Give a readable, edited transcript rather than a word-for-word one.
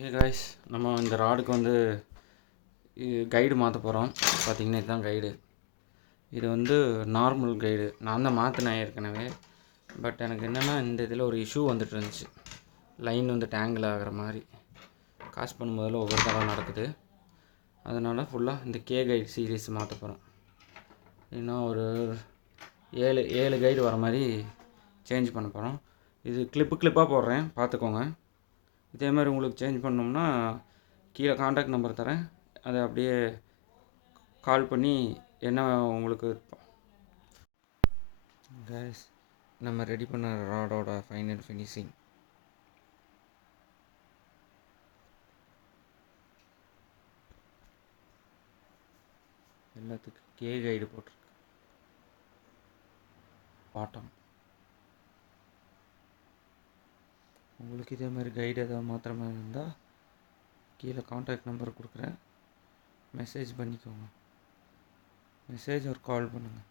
ஏ guys, நம்ம இந்த ராடுக்கு வந்து கைடு மாற்ற போகிறோம். பார்த்திங்கன்னா இதுதான் கைடு. இது வந்து நார்மல் கைடு. நான் தான் மாற்றினேன் ஏற்கனவே. பட் எனக்கு என்னென்னா இந்த இதில் ஒரு இஷ்யூ வந்துட்டு இருந்துச்சு. லைன் வந்து டேங்கிள் ஆகிற மாதிரி காசு பண்ணும்போதில் ஒவ்வொரு தடவை நடக்குது. அதனால் ஃபுல்லாக இந்த கே கைடு சீரீஸ் மாற்ற போகிறோம். இன்னும் ஒரு ஏழு கைடு வர மாதிரி சேஞ்ச் பண்ண போகிறோம். இது கிளிப்பாக போடுறேன், பார்த்துக்கோங்க. இதே மாதிரி உங்களுக்கு சேஞ்ச் பண்ணோம்னா கீழே காண்டாக்ட் நம்பர் தரேன். அதை அப்படியே கால் பண்ணி என்ன உங்களுக்கு கைஸ், நம்ம ரெடி பண்ண ராடோட ஃபைனல் ஃபினிஷிங். எல்லாத்துக்கும் கே கைடு போட்டிருக்கு. பாட்டம். உங்களுக்கு இதே மாதிரி கைடு ஏதாவது மாத்திர மாதிரி இருந்தால் கீழே காண்டாக்ட் நம்பர் கொடுக்குறேன், மெசேஜ் பண்ணிக்கோங்க. மெசேஜ் ஒரு கால் பண்ணுங்கள்.